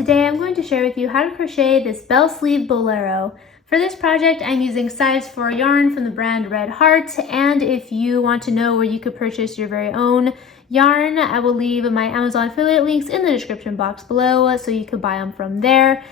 today I'm going to share with you how to crochet this bell sleeve bolero. For this project I'm using size 4 yarn from the brand Red Heart, and if you want to know where you could purchase your very own yarn, I will leave my Amazon affiliate links in the description box below so you can buy them from there.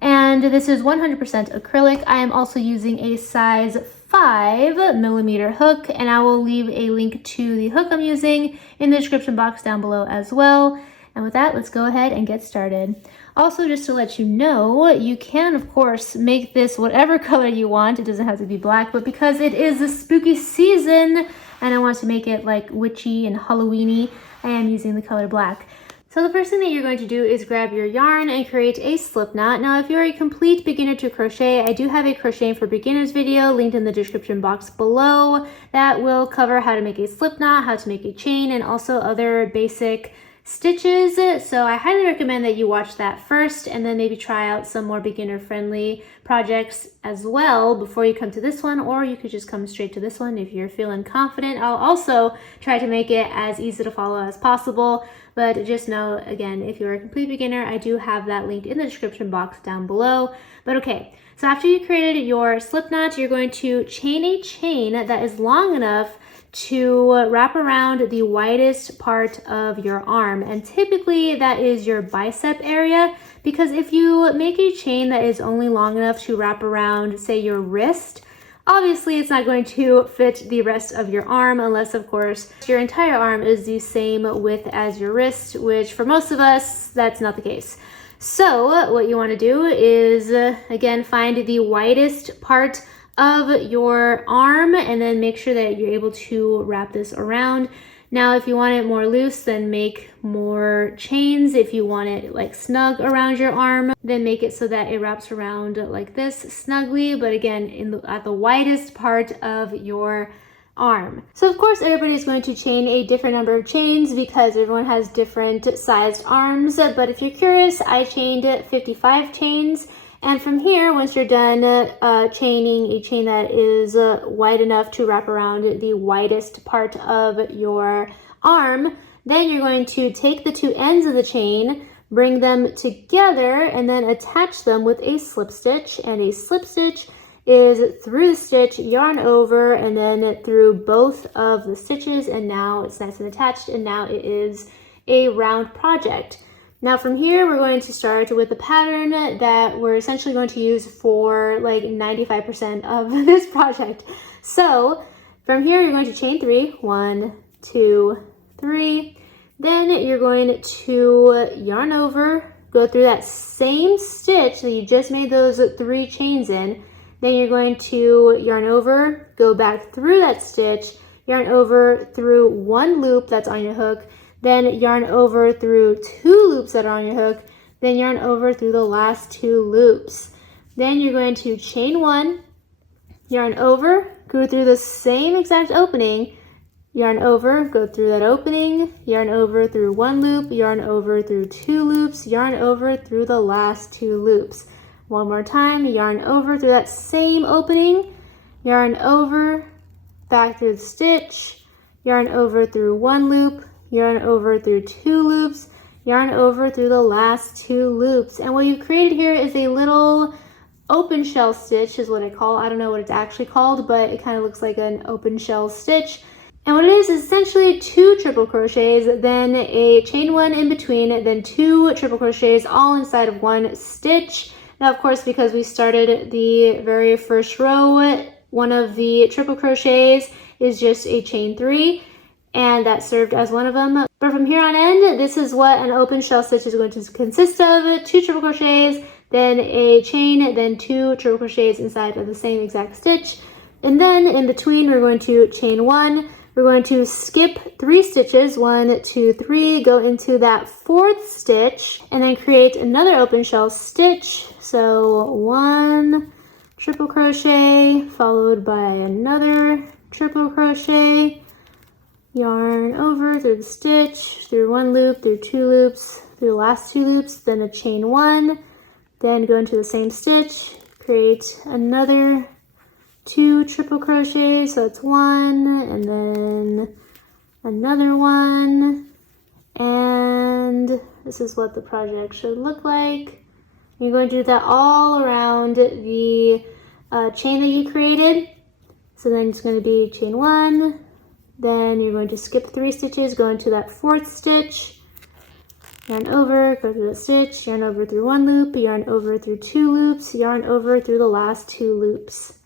And this is 100% acrylic. I am also using a size 5mm hook, and I will leave a link to the hook I'm using in the description box down below as well. And with that, let's go ahead and get started. Also, just to let you know, you can of course make this whatever color you want. It doesn't have to be black, but because it is the spooky season and I want to make it like witchy and Halloweeny, I am using the color black. So the first thing that you're going to do is grab your yarn and create a slip knot. Now, if you're a complete beginner to crochet, I do have a crocheting for beginners video linked in the description box below that will cover how to make a slip knot, how to make a chain, and also other basic stitches. So I highly recommend that you watch that first and then maybe try out some more beginner friendly projects as well before you come to this one, or you could just come straight to this one if you're feeling confident. I'll also try to make it as easy to follow as possible, but just know, again, if you're a complete beginner, I do have that linked in the description box down below. But okay, so after you created your slip knot, you're going to chain a chain that is long enough to wrap around the widest part of your arm, and typically that is your bicep area, because if you make a chain that is only long enough to wrap around, say, your wrist, obviously it's not going to fit the rest of your arm, unless of course your entire arm is the same width as your wrist, which for most of us that's not the case. So what you want to do is again find the widest part of your arm and then make sure that you're able to wrap this around. Now, if you want it more loose, then make more chains. If you want it like snug around your arm, then make it so that it wraps around like this snugly, but again at the widest part of your arm. So of course everybody's going to chain a different number of chains because everyone has different sized arms, but if you're curious, I chained 55 chains. And from here, once you're done chaining a chain that is wide enough to wrap around the widest part of your arm, then you're going to take the two ends of the chain, bring them together, and then attach them with a slip stitch. And a slip stitch is through the stitch, yarn over, and then through both of the stitches, and now it's nice and attached, and now it is a round project. Now from here, we're going to start with the pattern that we're essentially going to use for like 95% of this project. So from here, you're going to chain 3, 1, 2, 3. Then you're going to yarn over, go through that same stitch that you just made those 3 chains in. Then you're going to yarn over, go back through that stitch, yarn over through 1 loop that's on your hook, then yarn over through 2 loops that are on your hook, then yarn over through the last 2 loops. Then you're going to chain 1, yarn over, go through the same exact opening, yarn over, go through that opening, yarn over through 1 loop, yarn over through 2 loops, yarn over through the last 2 loops. One more time, yarn over through that same opening, yarn over, back through the stitch, yarn over through 1 loop, yarn over through 2 loops, yarn over through the last 2 loops. And what you've created here is a little open shell stitch is what I call. I don't know what it's actually called, but it kind of looks like an open shell stitch. And what it is essentially 2 triple crochets, then a chain 1 in between, then 2 triple crochets all inside of 1 stitch. Now, of course, because we started the very first row, one of the triple crochets is just a chain 3. And that served as one of them. But from here on end, this is what an open shell stitch is going to consist of: 2 triple crochets, then a chain, then 2 triple crochets inside of the same exact stitch. And then in between, we're going to chain 1. We're going to skip 3 stitches, 1, 2, 3, go into that 4th stitch, and then create another open shell stitch. So 1 triple crochet, followed by another triple crochet, yarn over through the stitch, through 1 loop, through 2 loops, through the last 2 loops, then a chain 1, then go into the same stitch, create another 2 triple crochets, so it's 1, and then another 1, and this is what the project should look like. You're going to do that all around the chain that you created. So then it's going to be chain 1, then you're going to skip 3 stitches, go into that 4th stitch, yarn over, go through that stitch, yarn over through 1 loop, yarn over through 2 loops, yarn over through the last 2 loops.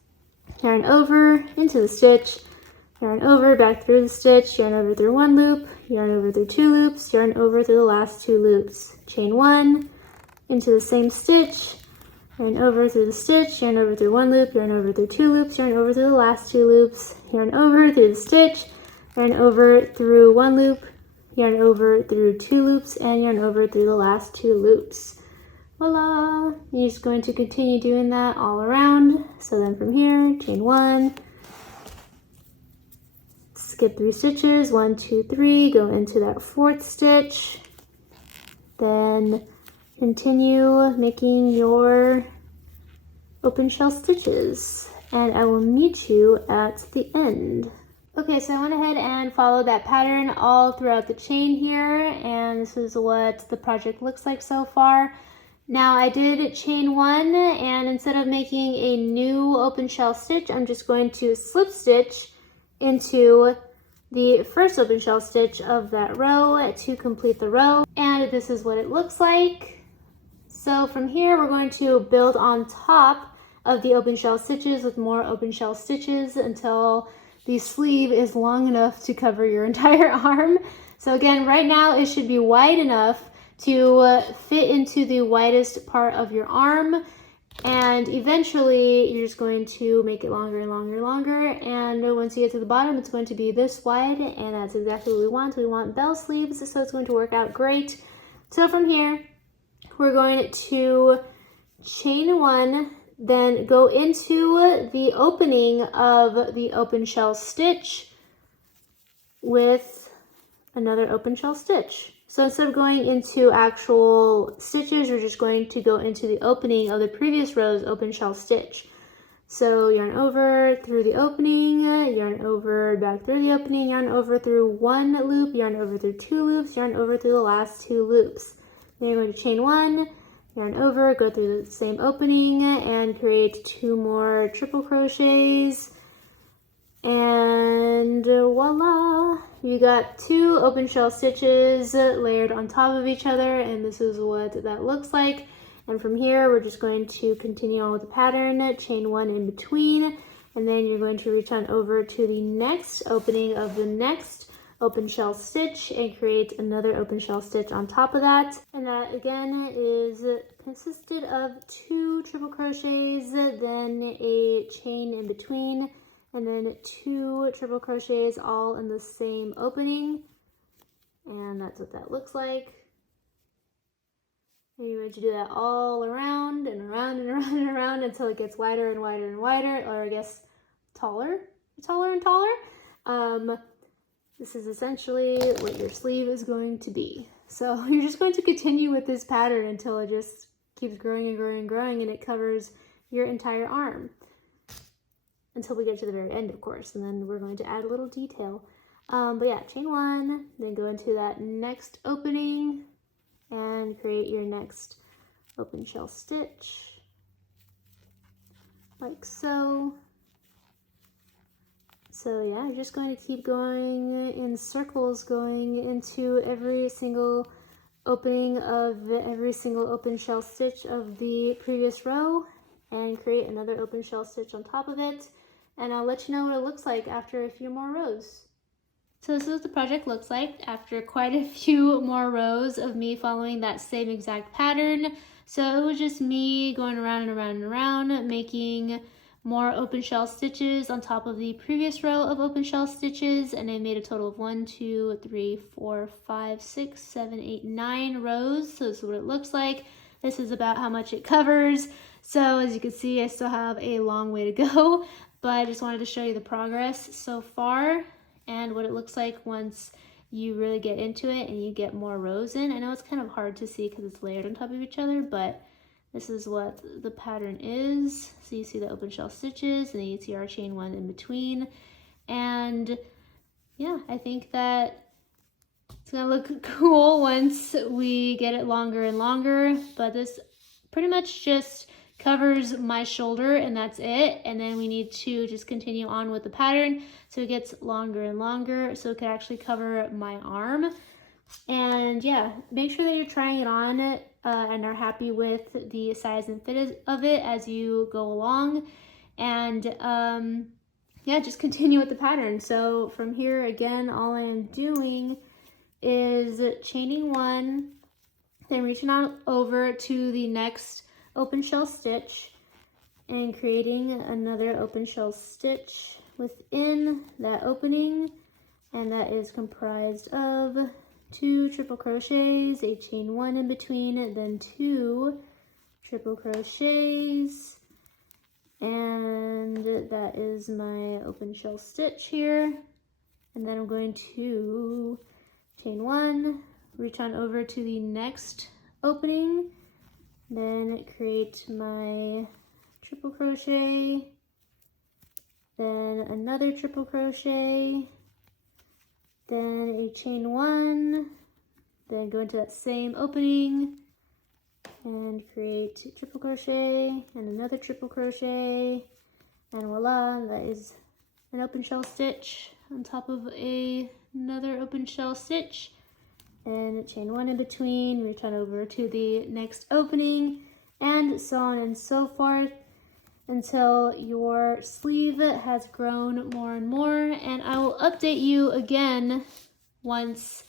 Yarn over into the stitch, yarn over, back through the stitch, yarn over through 1 loop, yarn over through 2 loops, yarn over through the last 2 loops. Chain 1, into the same stitch, yarn over through the stitch, yarn over through 1 loop, yarn over through 2 loops, yarn over through the last 2 loops, yarn over through the stitch, yarn over through 1 loop, yarn over through 2 loops, and yarn over through the last 2 loops. Voila! You're just going to continue doing that all around. So then from here, chain 1, skip 3 stitches, 1, 2, 3, go into that 4th stitch, then continue making your open shell stitches, and I will meet you at the end. Okay, so I went ahead and followed that pattern all throughout the chain here, and this is what the project looks like so far. Now I did chain 1, and instead of making a new open shell stitch, I'm just going to slip stitch into the first open shell stitch of that row to complete the row, and this is what it looks like. So from here, we're going to build on top of the open shell stitches with more open shell stitches until the sleeve is long enough to cover your entire arm. So again, right now it should be wide enough to fit into the widest part of your arm, and eventually you're just going to make it longer and longer and longer, and once you get to the bottom, it's going to be this wide, and that's exactly what we want. We want bell sleeves, so it's going to work out great. So from here, we're going to chain 1, then go into the opening of the open shell stitch with another open shell stitch. So instead of going into actual stitches, we're just going to go into the opening of the previous row's open shell stitch. So yarn over through the opening, yarn over back through the opening, yarn over through 1 loop, yarn over through 2 loops, yarn over through the last 2 loops. Then you're going to chain 1, yarn over, go through the same opening, and create 2 more triple crochets, and voila! You got 2 open shell stitches layered on top of each other, and this is what that looks like. And from here, we're just going to continue on with the pattern, chain 1 in between, and then you're going to reach on over to the next opening of the next open shell stitch and create another open shell stitch on top of that, and that again is consisted of 2 triple crochets, then a chain in between, and then 2 triple crochets all in the same opening, and that's what that looks like. And you're going to do that all around and around and around and around until it gets wider and wider and wider, or I guess taller and taller. This is essentially what your sleeve is going to be. So you're just going to continue with this pattern until it just keeps growing and growing and growing, and it covers your entire arm. Until we get to the very end, of course, and then we're going to add a little detail. But yeah, chain 1, then go into that next opening and create your next open shell stitch, like so. So yeah, I'm just going to keep going in circles, going into every single opening of every single open shell stitch of the previous row, and create another open shell stitch on top of it. And I'll let you know what it looks like after a few more rows. So this is what the project looks like after quite a few more rows of me following that same exact pattern. So it was just me going around and around and around, making more open shell stitches on top of the previous row of open shell stitches, and I made a total of 1, 2, 3, 4, 5, 6, 7, 8, 9 rows. So this is what it looks like. This is about how much it covers. So as you can see, I still have a long way to go, but I just wanted to show you the progress so far and what it looks like once you really get into it and you get more rows in. I know it's kind of hard to see because it's layered on top of each other, but this is what the pattern is. So you see the open shell stitches, and then you see our chain 1 in between. And yeah, I think that it's It's gonna look cool once we get it longer and longer, but this pretty much just covers my shoulder and that's it. And then we need to just continue on with the pattern so it gets longer and longer so it could actually cover my arm. And yeah, make sure that you're trying it on and are happy with the size and fit of it as you go along. And yeah, just continue with the pattern. So from here, again, all I am doing is chaining one, then reaching out over to the next open shell stitch and creating another open shell stitch within that opening, and that is comprised of 2 triple crochets, a chain 1 in between, then 2 triple crochets, and that is my open shell stitch here. And then I'm going to chain 1, reach on over to the next opening, then create my triple crochet, then another triple crochet, then a chain 1, then go into that same opening and create triple crochet and another triple crochet, and voila, that is an open shell stitch on top of another open shell stitch, and chain 1 in between, reach on over to the next opening, and so on and so forth until your sleeve has grown more and more. And I will update you again once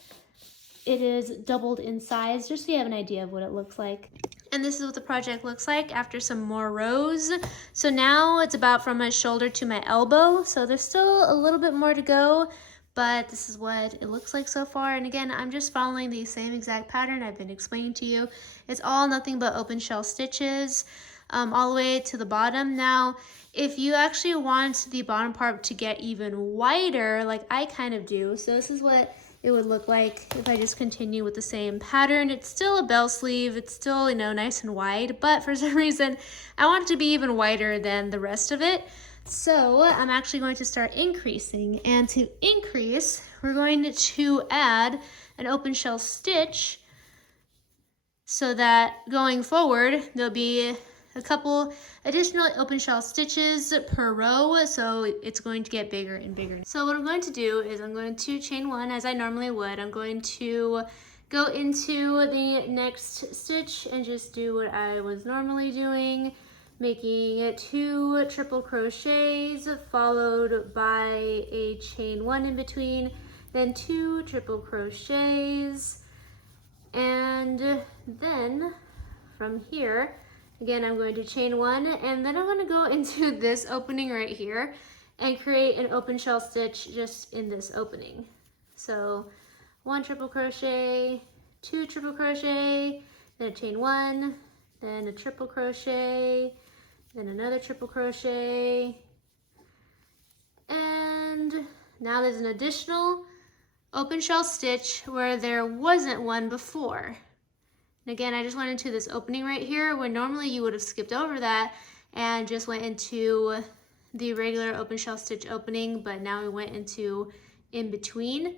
it is doubled in size, just so you have an idea of what it looks like. And this is what the project looks like after some more rows. So now it's about from my shoulder to my elbow. So there's still a little bit more to go, but this is what it looks like so far. And again, I'm just following the same exact pattern I've been explaining to you. It's all nothing but open shell stitches all the way to the bottom. Now, if you actually want the bottom part to get even wider, like I kind of do, so this is what it would look like if I just continue with the same pattern. It's still a bell sleeve, it's still, you know, nice and wide, but for some reason I want it to be even wider than the rest of it. So I'm actually going to start increasing, and to increase, we're going to add an open shell stitch so that going forward, there'll be a couple additional open shell stitches per row, so it's going to get bigger and bigger. So what I'm going to do is I'm going to chain 1 as I normally would. I'm going to go into the next stitch and just do what I was normally doing, making 2 triple crochets followed by a chain 1 in between, then 2 triple crochets, and then from here, again, I'm going to chain 1, and then I'm going to go into this opening right here and create an open shell stitch just in this opening. So 1 triple crochet, 2 triple crochet, then a chain 1, then a triple crochet, then another triple crochet, and now there's an additional open shell stitch where there wasn't one before. And again, I just went into this opening right here where normally you would have skipped over that and just went into the regular open shell stitch opening, but now we went into in between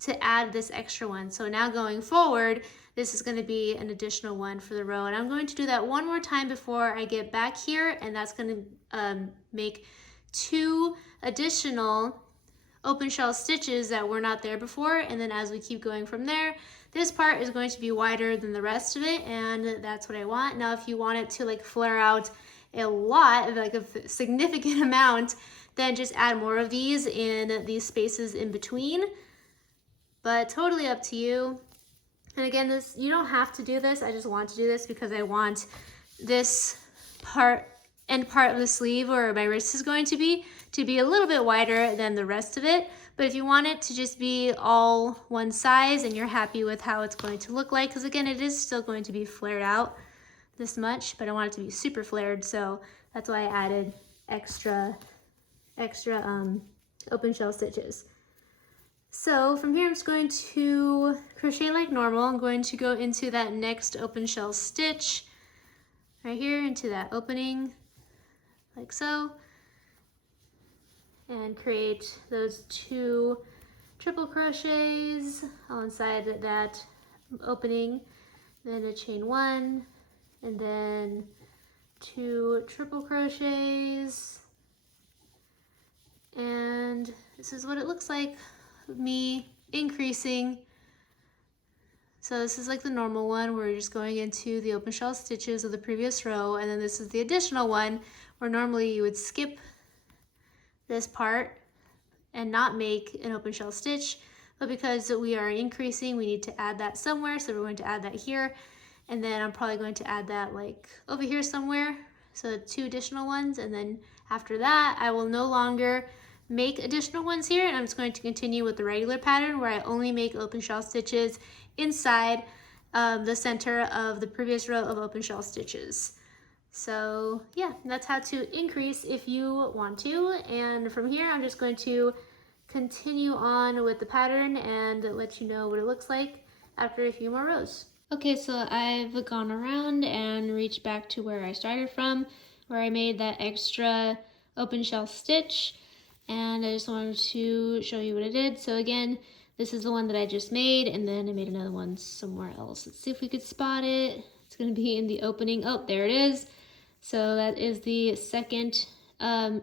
to add this extra one. So now going forward, this is going to be an additional one for the row, and I'm going to do that one more time before I get back here, and that's going to make 2 additional open shell stitches that were not there before. And then as we keep going from there, this part is going to be wider than the rest of it, and that's what I want. Now if you want it to like flare out a lot, like a significant amount, then just add more of these in these spaces in between, but totally up to you. And again, this, you don't have to do this, I just want to do this because I want this end part of the sleeve where my wrist is going to be a little bit wider than the rest of it. But if you want it to just be all one size and you're happy with how it's going to look like, because again, it is still going to be flared out this much, but I want it to be super flared, so that's why I added extra open shell stitches. So from here, I'm just going to crochet like normal. I'm going to go into that next open shell stitch right here into that opening like so, and create those 2 triple crochets all inside that opening, then a chain 1, and then 2 triple crochets. And this is what it looks like with me increasing. So this is like the normal one where you're just going into the open shell stitches of the previous row, and then this is the additional one where normally you would skip this part and not make an open shell stitch, but because we are increasing, we need to add that somewhere, so we're going to add that here, and then I'm probably going to add that like over here somewhere, so 2 additional ones, and then after that I will no longer make additional ones here, and I'm just going to continue with the regular pattern where I only make open shell stitches inside the center of the previous row of open shell stitches. So yeah, that's how to increase if you want to. And from here, I'm just going to continue on with the pattern and let you know what it looks like after a few more rows. Okay, so I've gone around and reached back to where I started from, where I made that extra open shell stitch. And I just wanted to show you what I did. So again, this is the one that I just made, and then I made another one somewhere else. Let's see if we could spot it. It's gonna be in the opening. Oh, there it is. So that is the second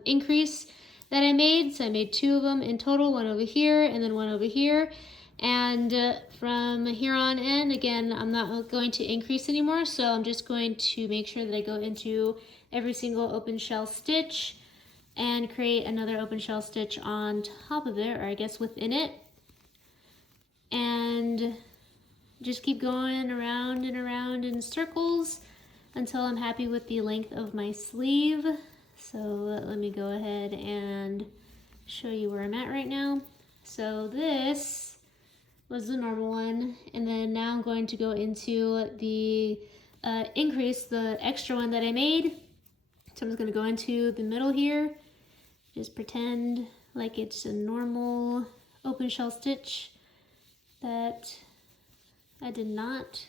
increase that I made. So I made 2 of them in total, one over here and then one over here. And from here on in, again, I'm not going to increase anymore. So I'm just going to make sure that I go into every single open shell stitch and create another open shell stitch on top of it, or I guess within it. And just keep going around and around in circles until I'm happy with the length of my sleeve. So let me go ahead and show you where I'm at right now. So this was the normal one, and then now I'm going to go into the increase, the extra one that I made. So I'm just going to go into the middle here, just pretend like it's a normal open shell stitch that I did not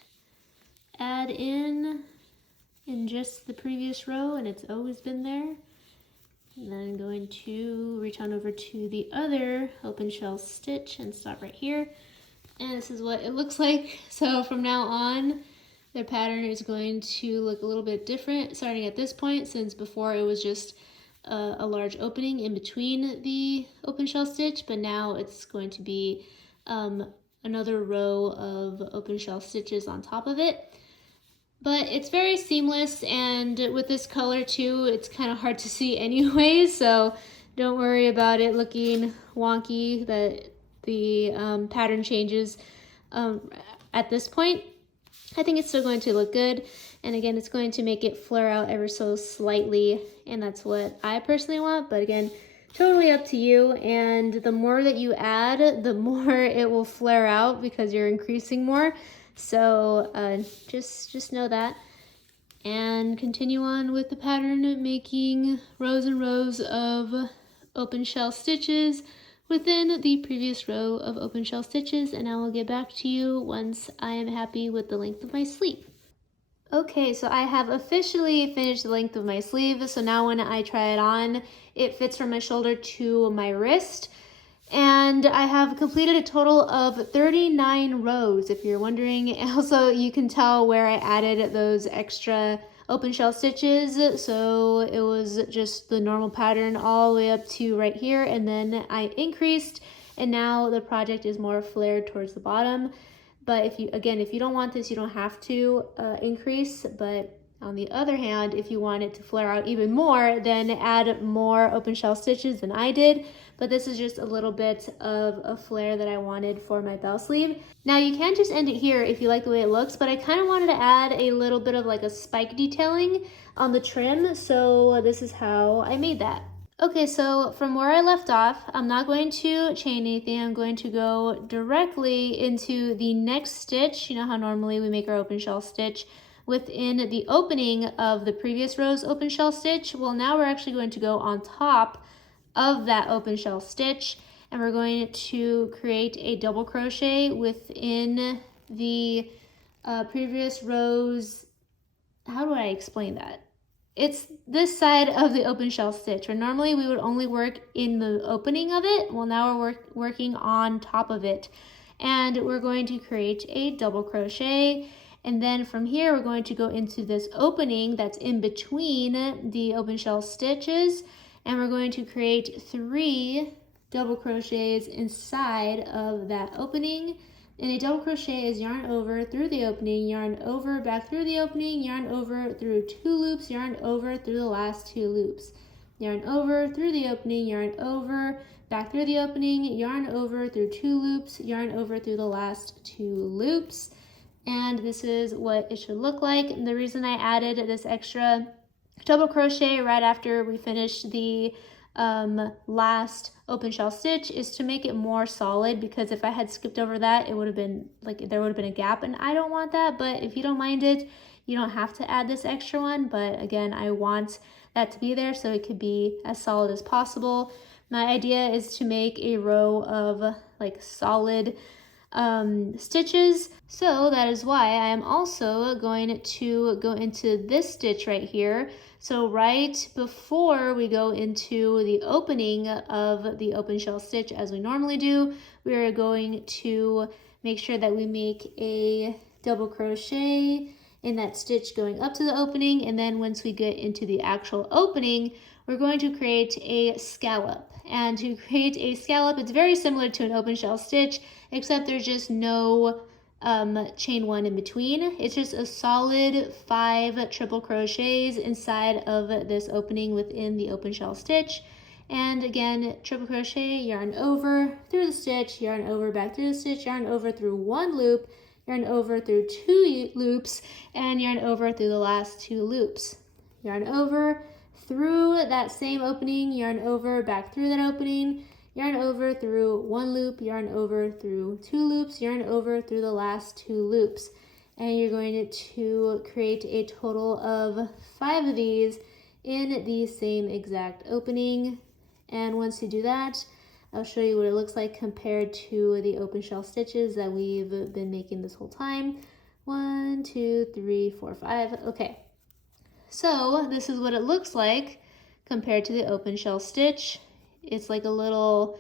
add in just the previous row, and it's always been there. And then I'm going to reach on over to the other open shell stitch and stop right here. And this is what it looks like. So from now on, the pattern is going to look a little bit different starting at this point, since before it was just a large opening in between the open shell stitch, but now it's going to be another row of open shell stitches on top of it. But it's very seamless, and with this color too, it's kind of hard to see anyway, so don't worry about it looking wonky, that the pattern changes at this point. I think it's still going to look good, and again, it's going to make it flare out ever so slightly, and that's what I personally want, but again, totally up to you. And the more that you add, the more it will flare out because you're increasing more. So just know that, and continue on with the pattern, making rows and rows of open shell stitches within the previous row of open shell stitches, and I will get back to you once I am happy with the length of my sleeve. Okay, so I have officially finished the length of my sleeve, so now when I try it on, it fits from my shoulder to my wrist. And I have completed a total of 39 rows, if you're wondering. Also, you can tell where I added those extra open shell stitches. So it was just the normal pattern all the way up to right here, and then I increased, and now the project is more flared towards the bottom. But if you don't want this, you don't have to increase. But on the other hand, if you want it to flare out even more, then add more open shell stitches than I did. But this is just a little bit of a flare that I wanted for my bell sleeve. Now you can just end it here if you like the way it looks, but I kind of wanted to add a little bit of like a spike detailing on the trim, so this is how I made that. Okay, so from where I left off, I'm not going to chain anything. I'm going to go directly into the next stitch. You know how normally we make our open shell stitch within the opening of the previous row's open shell stitch? Well, now we're actually going to go on top of that open shell stitch, and we're going to create a double crochet within the previous row's, how do I explain that? it's this side of the open shell stitch, where normally we would only work in the opening of it. Well, now we're working on top of it. And we're going to create a double crochet. And then from here, we're going to go into this opening that's in between the open shell stitches. And we're going to create 3 double crochets inside of that opening. And a double crochet is yarn over through the opening, yarn over, back through the opening, yarn over through 2 loops, yarn over through the last 2 loops. Yarn over through the opening, yarn over, back through the opening, yarn over through 2 loops, yarn over through the last 2 loops. And this is what it should look like. And the reason I added this extra double crochet right after we finished the last open shell stitch is to make it more solid, because if I had skipped over that, it would have been like there would have been a gap, and I don't want that. But if you don't mind it, you don't have to add this extra one. But again, I want that to be there so it could be as solid as possible. My idea is to make a row of like solid stitches, so that is why I am also going to go into this stitch right here. So right before we go into the opening of the open shell stitch, as we normally do, we are going to make sure that we make a double crochet in that stitch going up to the opening. And then once we get into the actual opening, we're going to create a scallop. And to create a scallop, it's very similar to an open shell stitch, except there's just no chain 1 in between. It's just a solid 5 triple crochets inside of this opening within the open shell stitch. And again, triple crochet, yarn over through the stitch, yarn over back through the stitch, yarn over through 1 loop, yarn over through 2 loops, and yarn over through the last 2 loops. Yarn over through that same opening, yarn over back through that opening, yarn over through 1 loop, yarn over through 2 loops, yarn over through the last 2 loops. And you're going to create a total of 5 of these in the same exact opening. And once you do that, I'll show you what it looks like compared to the open shell stitches that we've been making this whole time. 1, 2, 3, 4, 5. Okay. So this is what it looks like compared to the open shell stitch. It's like a little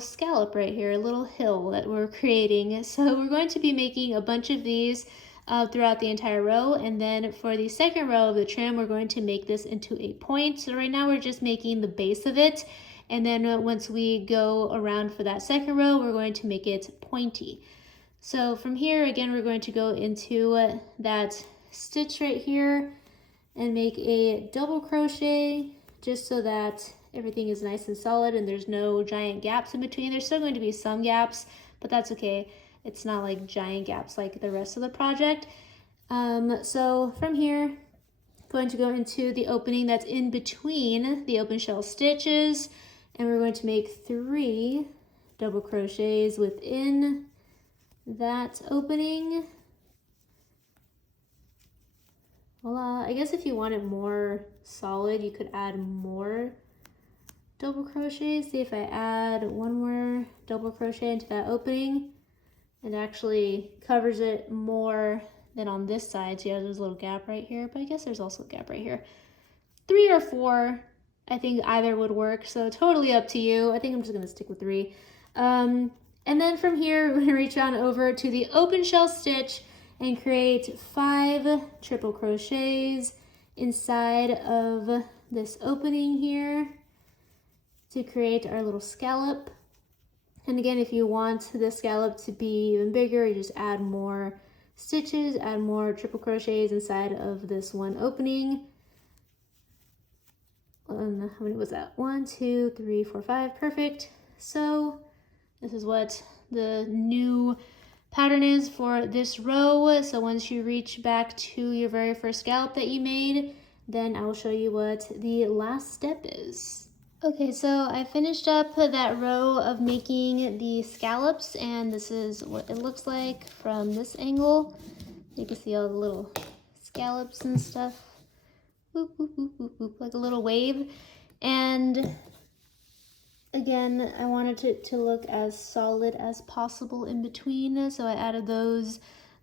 scallop right here, a little hill that we're creating. So we're going to be making a bunch of these throughout the entire row. And then for the second row of the trim, we're going to make this into a point. So right now we're just making the base of it. And then once we go around for that second row, we're going to make it pointy. So from here, again, we're going to go into that stitch right here and make a double crochet just so that everything is nice and solid and there's no giant gaps in between. There's still going to be some gaps, but that's okay. It's not like giant gaps like the rest of the project. So from here, I'm going to go into the opening that's in between the open shell stitches, and we're going to make 3 double crochets within that opening. Voila. I guess if you want it more solid, you could add more double crochets. See if I add 1 more double crochet into that opening, it actually covers it more than on this side. So yeah, there's a little gap right here, but I guess there's also a gap right here. 3 or 4, I think either would work, so totally up to you. I think I'm just gonna stick with 3. And then from here, we're gonna reach on over to the open shell stitch and create 5 triple crochets inside of this opening here to create our little scallop. And again, if you want the scallop to be even bigger, you just add more stitches, add more triple crochets inside of this one opening. How many was that? 1, 2, 3, 4, 5. Perfect. So this is what the new pattern is for this row. So once you reach back to your very first scallop that you made, then I will show you what the last step is. Okay, so I finished up that row of making the scallops, and this is what it looks like from this angle. You can see all the little scallops and stuff. Boop, boop, boop, boop, boop, like a little wave. And again, I wanted it to look as solid as possible in between, so I added those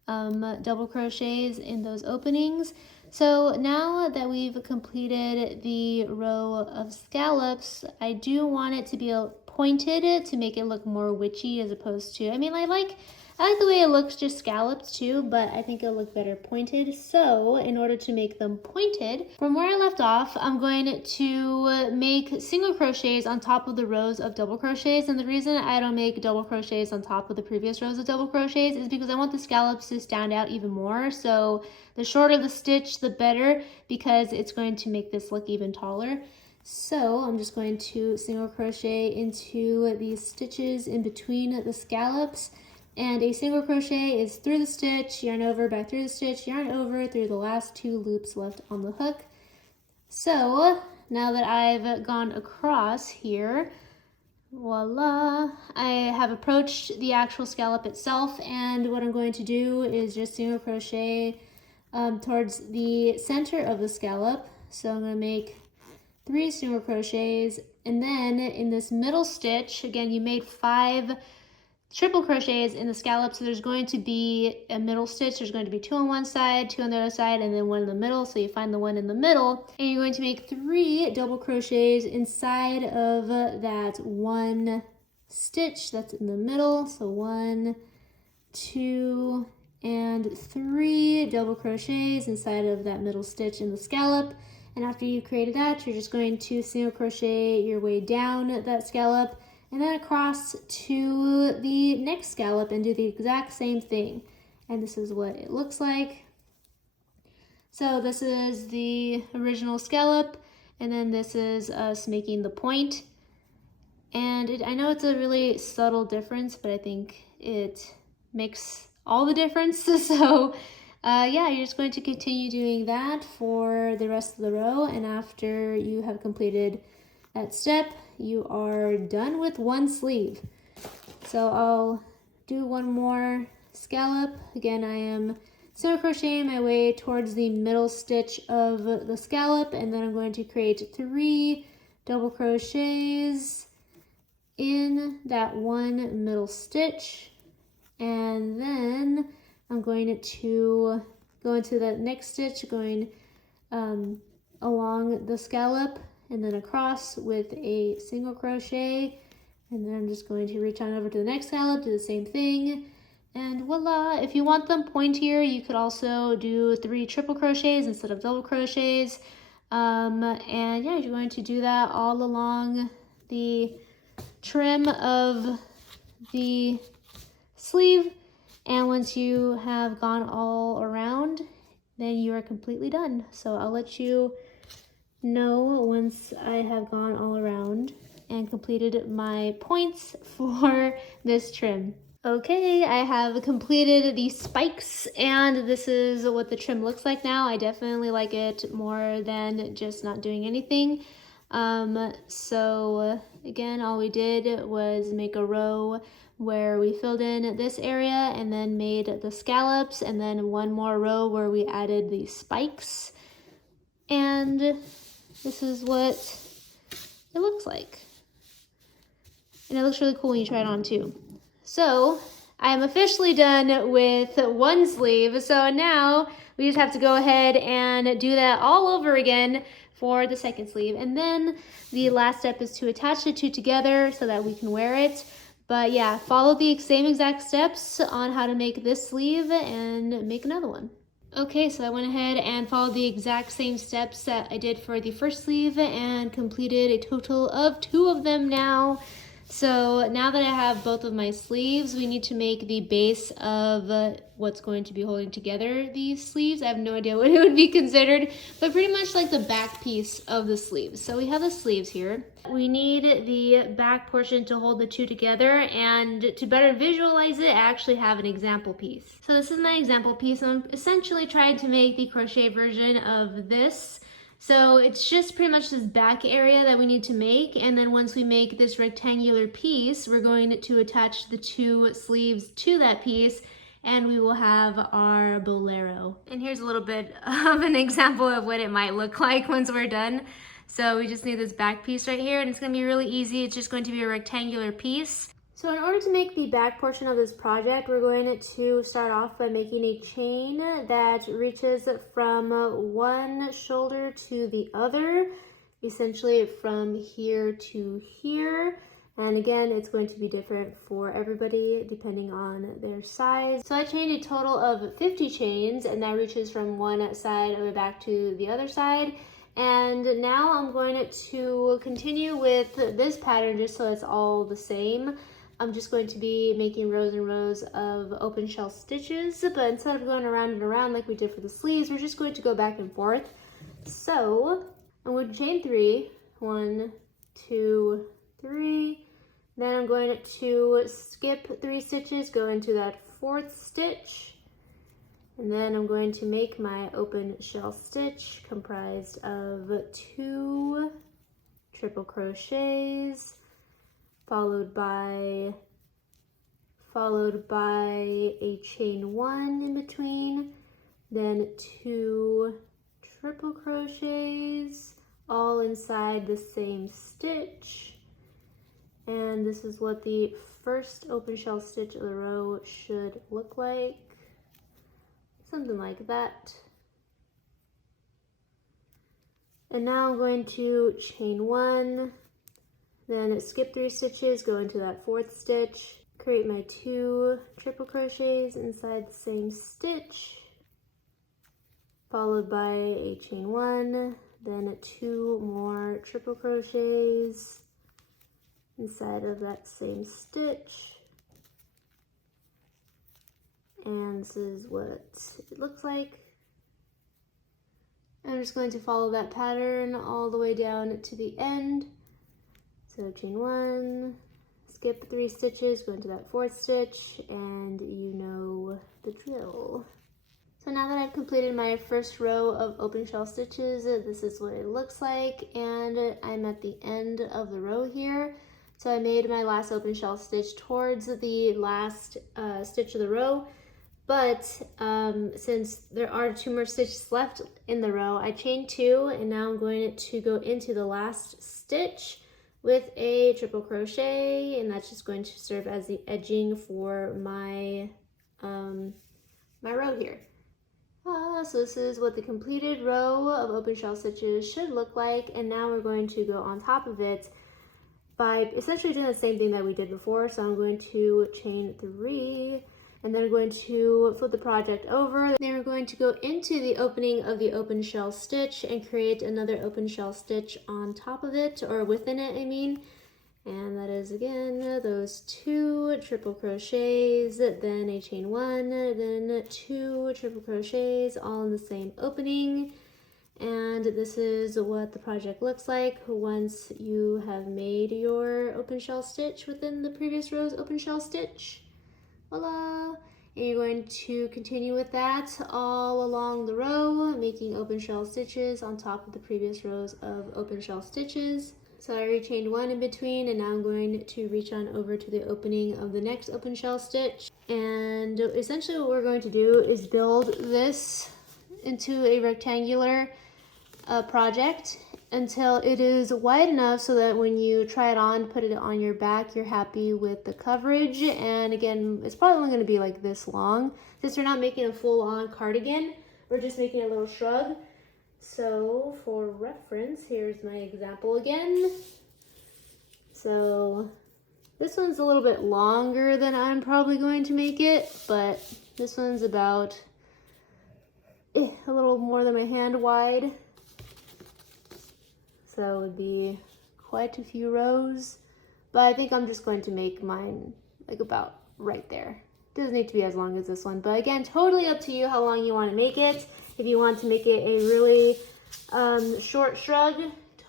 double crochets in those openings. So now that we've completed the row of scallops, I do want it to be pointed to make it look more witchy as opposed to, I mean, I like the way it looks just scalloped too, but I think it'll look better pointed. So in order to make them pointed, from where I left off, I'm going to make single crochets on top of the rows of double crochets. And the reason I don't make double crochets on top of the previous rows of double crochets is because I want the scallops to stand out even more. So the shorter the stitch, the better, because it's going to make this look even taller. So I'm just going to single crochet into these stitches in between the scallops. And a single crochet is through the stitch, yarn over, back through the stitch, yarn over through the last 2 loops left on the hook. So now that I've gone across here, voila, I have approached the actual scallop itself, and what I'm going to do is just single crochet towards the center of the scallop. So I'm going to make 3 single crochets, and then in this middle stitch, again, you made 5 triple crochets in the scallop, so there's going to be a middle stitch. There's going to be 2 on one side, 2 on the other side, and then 1 in the middle. So you find the one in the middle, and you're going to make 3 double crochets inside of that 1 stitch that's in the middle. So 1, 2, and 3 double crochets inside of that middle stitch in the scallop. And after you've created that, you're just going to single crochet your way down that scallop and then across to the next scallop and do the exact same thing. And this is what it looks like. So this is the original scallop, and then this is us making the point. And I know it's a really subtle difference, but I think it makes all the difference. So yeah, you're just going to continue doing that for the rest of the row, and after you have completed that step, you are done with 1 sleeve. So I'll do 1 more scallop. Again, I am single crocheting my way towards the middle stitch of the scallop, and then I'm going to create 3 double crochets in that 1 middle stitch, and then I'm going to go into the next stitch, going along the scallop and then across with a single crochet, and then I'm just going to reach on over to the next scallop, do the same thing, and voila. If you want them pointier, you could also do 3 triple crochets instead of double crochets, and yeah, you're going to do that all along the trim of the sleeve, and once you have gone all around, then you are completely done. So I'll let you know once I have gone all around and completed my points for this trim. Okay, I have completed the spikes, and this is what the trim looks like now. I definitely like it more than just not doing anything. So again, all we did was make a row where we filled in this area and then made the scallops, and then 1 more row where we added the spikes. And this is what it looks like. And it looks really cool when you try it on too. So I am officially done with 1 sleeve. So now we just have to go ahead and do that all over again for the 2nd sleeve. And then the last step is to attach the 2 together so that we can wear it. But yeah, follow the same exact steps on how to make this sleeve and make another one. Okay, so I went ahead and followed the exact same steps that I did for the first sleeve and completed a total of 2 of them now. So now that I have both of my sleeves, we need to make the base of what's going to be holding together these sleeves. I have no idea what it would be considered, but pretty much like the back piece of the sleeves. So we have the sleeves here. We need the back portion to hold the 2 together, and to better visualize it, I actually have an example piece. So this is my example piece. I'm essentially trying to make the crochet version of this. So it's just pretty much this back area that we need to make, and then once we make this rectangular piece, we're going to attach the 2 sleeves to that piece, and we will have our bolero. And here's a little bit of an example of what it might look like once we're done. So we just need this back piece right here, and it's gonna be really easy. It's just going to be a rectangular piece. So in order to make the back portion of this project, we're going to start off by making a chain that reaches from one shoulder to the other, essentially from here to here. And again, it's going to be different for everybody depending on their size. So I chained a total of 50 chains, and that reaches from one side of the back to the other side. And now I'm going to continue with this pattern just so it's all the same. I'm just going to be making rows and rows of open shell stitches, but instead of going around and around like we did for the sleeves, we're just going to go back and forth. So I'm going to chain 3, 1, 2, 3. Then I'm going to skip 3 stitches, go into that 4th stitch, and then I'm going to make my open shell stitch comprised of 2 triple crochets, followed by a chain 1 in between, then 2 triple crochets, all inside the same stitch. And this is what the first open shell stitch of the row should look like. Something like that. And now I'm going to chain 1, then skip 3 stitches, go into that 4th stitch, create my 2 triple crochets inside the same stitch, followed by a chain 1, then 2 more triple crochets inside of that same stitch. And this is what it looks like. I'm just going to follow that pattern all the way down to the end. So chain 1, skip 3 stitches, go into that 4th stitch, and you know the drill. So now that I've completed my first row of open shell stitches, this is what it looks like, and I'm at the end of the row here. So I made my last open shell stitch towards the last stitch of the row, but since there are 2 more stitches left in the row, I chained 2, and now I'm going to go into the last stitch with a triple crochet, and that's just going to serve as the edging for my my row here. So this is what the completed row of open shell stitches should look like, and now we're going to go on top of it by essentially doing the same thing that we did before. So I'm going to chain 3, and then we're going to flip the project over. Then we're going to go into the opening of the open shell stitch and create another open shell stitch on top of it, or within it, I mean. And that is, again, those 2 triple crochets, then a chain 1, then 2 triple crochets, all in the same opening. And this is what the project looks like once you have made your open shell stitch within the previous row's open shell stitch. Voila! And you're going to continue with that all along the row, making open shell stitches on top of the previous rows of open shell stitches. So I rechained 1 in between, and now I'm going to reach on over to the opening of the next open shell stitch. And essentially what we're going to do is build this into a rectangular project until it is wide enough so that when you try it on, put it on your back, you're happy with the coverage. And again, it's probably only going to be like this long. Since we're not making a full-on cardigan, we're just making a little shrug. So for reference, here's my example again. So this one's a little bit longer than I'm probably going to make it, but this one's about a little more than my hand wide. So it would be quite a few rows, but I think I'm just going to make mine like about right there. Doesn't need to be as long as this one, but again, totally up to you how long you want to make it. If you want to make it a really short shrug,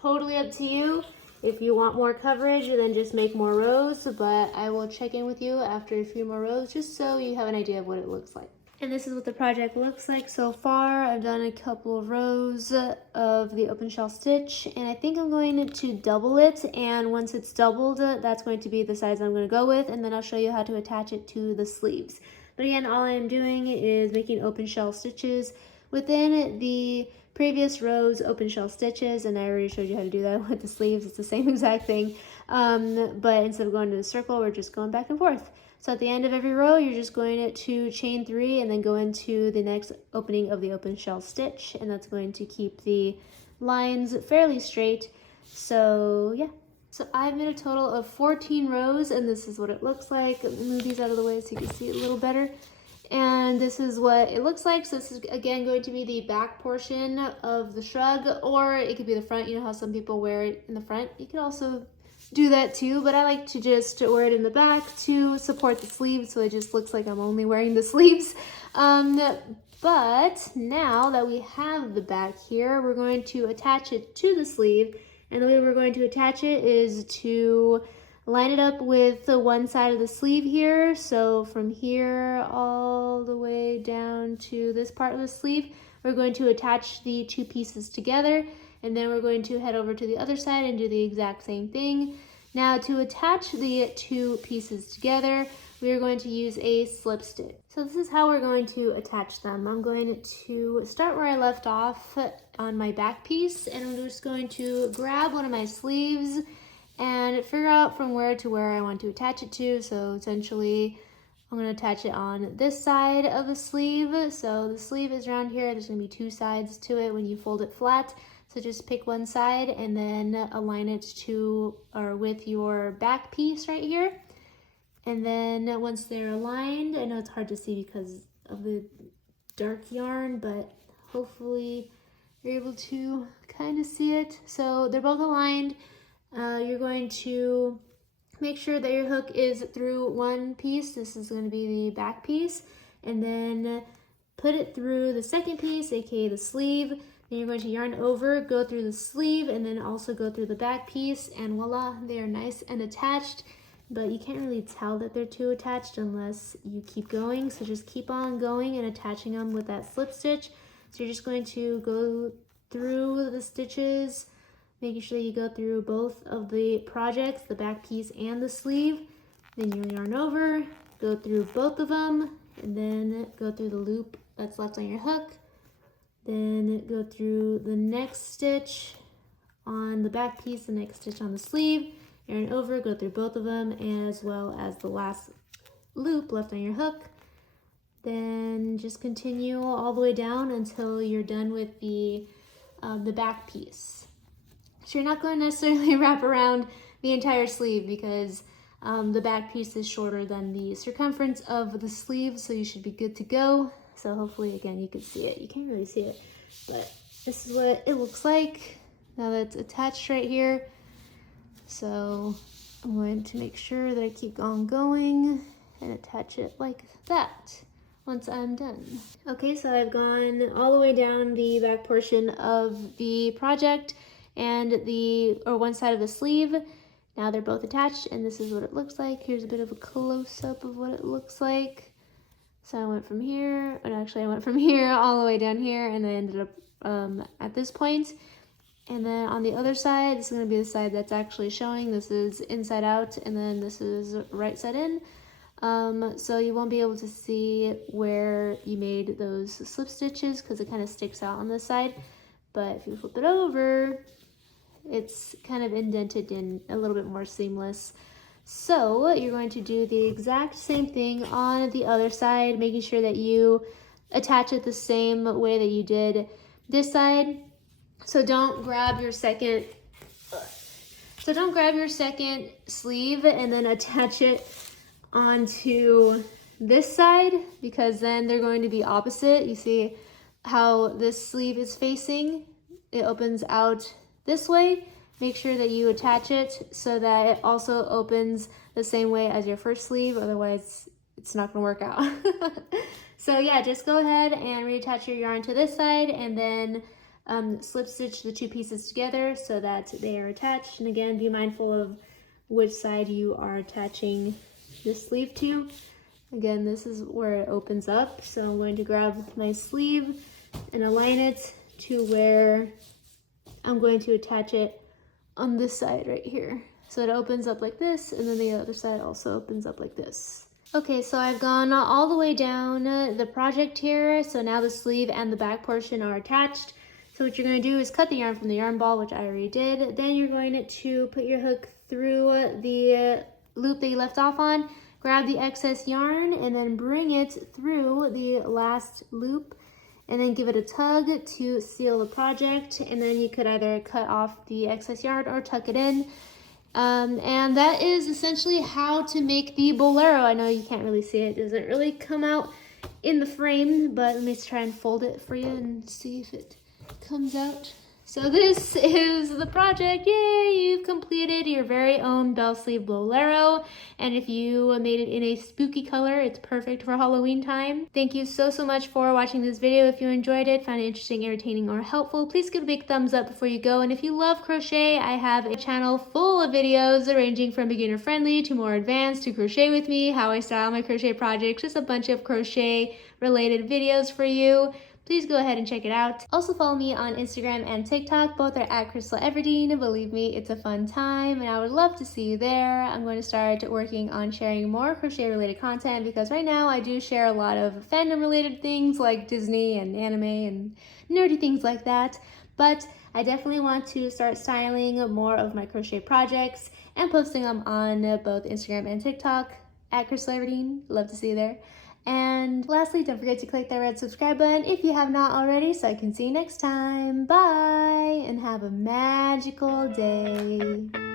totally up to you. If you want more coverage, then just make more rows, but I will check in with you after a few more rows just so you have an idea of what it looks like. And this is what the project looks like so far. I've done a couple of rows of the open shell stitch, and I think I'm going to double it, and once it's doubled, that's going to be the size I'm going to go with, and then I'll show you how to attach it to the sleeves. But again, all I'm doing is making open shell stitches within the previous row's open shell stitches, and I already showed you how to do that with the sleeves. It's the same exact thing, but instead of going to the circle, we're just going back and forth. So at the end of every row, you're just going to chain 3 and then go into the next opening of the open shell stitch, and that's going to keep the lines fairly straight. So yeah. So I've made a total of 14 rows, and this is what it looks like. Move these out of the way so you can see it a little better. And this is what it looks like. So this is again going to be the back portion of the shrug, or it could be the front. You know how some people wear it in the front. You could also do that too, but I like to just wear it in the back to support the sleeves, so it just looks like I'm only wearing the sleeves. But now that we have the back here, we're going to attach it to the sleeve, and the way we're going to attach it is to line it up with the one side of the sleeve here. So from here all the way down to this part of the sleeve, we're going to attach the 2 pieces together, and then we're going to head over to the other side and do the exact same thing. Now to attach the 2 pieces together, we are going to use a slip stitch. So this is how we're going to attach them. I'm going to start where I left off on my back piece, and I'm just going to grab one of my sleeves and figure out from where to where I want to attach it to. So essentially, I'm going to attach it on this side of the sleeve. So the sleeve is around here. There's going to be 2 sides to it when you fold it flat. So just pick one side and then align it to or with your back piece right here. And then once they're aligned, I know it's hard to see because of the dark yarn, but hopefully you're able to kind of see it. So they're both aligned. You're going to make sure that your hook is through one piece. This is going to be the back piece, and then put it through the second piece, aka the sleeve. Then you're going to yarn over, go through the sleeve, and then also go through the back piece, and voila, they are nice and attached. But you can't really tell that they're too attached unless you keep going. So just keep on going and attaching them with that slip stitch. So you're just going to go through the stitches, making sure you go through both of the projects, the back piece and the sleeve. Then you yarn over, go through both of them, and then go through the loop that's left on your hook. Then go through the next stitch on the back piece, the next stitch on the sleeve, yarn over, go through both of them, as well as the last loop left on your hook. Then just continue all the way down until you're done with the back piece. So you're not going to necessarily wrap around the entire sleeve because the back piece is shorter than the circumference of the sleeve, so you should be good to go. So hopefully, again, you can see it. You can't really see it, but this is what it looks like now that it's attached right here. So I'm going to make sure that I keep on going and attach it like that once I'm done. Okay, so I've gone all the way down the back portion of the project and one side of the sleeve. Now they're both attached, and this is what it looks like. Here's a bit of a close-up of what it looks like. So I went from here, and actually I went from here all the way down here, and I ended up at this point. And then on the other side, this is going to be the side that's actually showing. This is inside out, and then this is right side in. So you won't be able to see where you made those slip stitches because it kind of sticks out on this side. But if you flip it over, it's kind of indented in a little bit more seamless. So you're going to do the exact same thing on the other side, making sure that you attach it the same way that you did this side. So don't grab your second sleeve and then attach it onto this side, because then they're going to be opposite. You see how this sleeve is facing? It opens out this way. Make sure that you attach it so that it also opens the same way as your first sleeve, otherwise it's not gonna work out. So yeah, just go ahead and reattach your yarn to this side, and then slip stitch the 2 pieces together so that they are attached. And again, be mindful of which side you are attaching this sleeve to. Again, this is where it opens up, so I'm going to grab my sleeve and align it to where I'm going to attach it on this side right here. So it opens up like this, and then the other side also opens up like this. Okay, so I've gone all the way down the project here. So now the sleeve and the back portion are attached. So what you're going to do is cut the yarn from the yarn ball, which I already did. Then you're going to put your hook through the loop that you left off on, grab the excess yarn, and then bring it through the last loop, and then give it a tug to seal the project. And then you could either cut off the excess yarn or tuck it in. And that is essentially how to make the bolero. I know you can't really see it. It doesn't really come out in the frame, but let me try and fold it for you and see if it comes out. So this is the project. Yay, you've completed your very own bell sleeve bolero. And if you made it in a spooky color, it's perfect for Halloween time. Thank you so much for watching this video. If you enjoyed it, found it interesting, entertaining, or helpful, please give a big thumbs up before you go. And if you love crochet, I have a channel full of videos ranging from beginner friendly to more advanced, to crochet with me, how I style my crochet projects, just a bunch of crochet related videos for you. Please go ahead and check it out. Also follow me on Instagram and TikTok. Both are at Krystal Everdeen. Believe me, it's a fun time and I would love to see you there. I'm going to start working on sharing more crochet related content because right now I do share a lot of fandom related things like Disney and anime and nerdy things like that. But I definitely want to start styling more of my crochet projects and posting them on both Instagram and TikTok at Krystal Everdeen. Love to see you there. And lastly, don't forget to click that red subscribe button if you have not already, so I can see you next time. Bye, and have a magical day.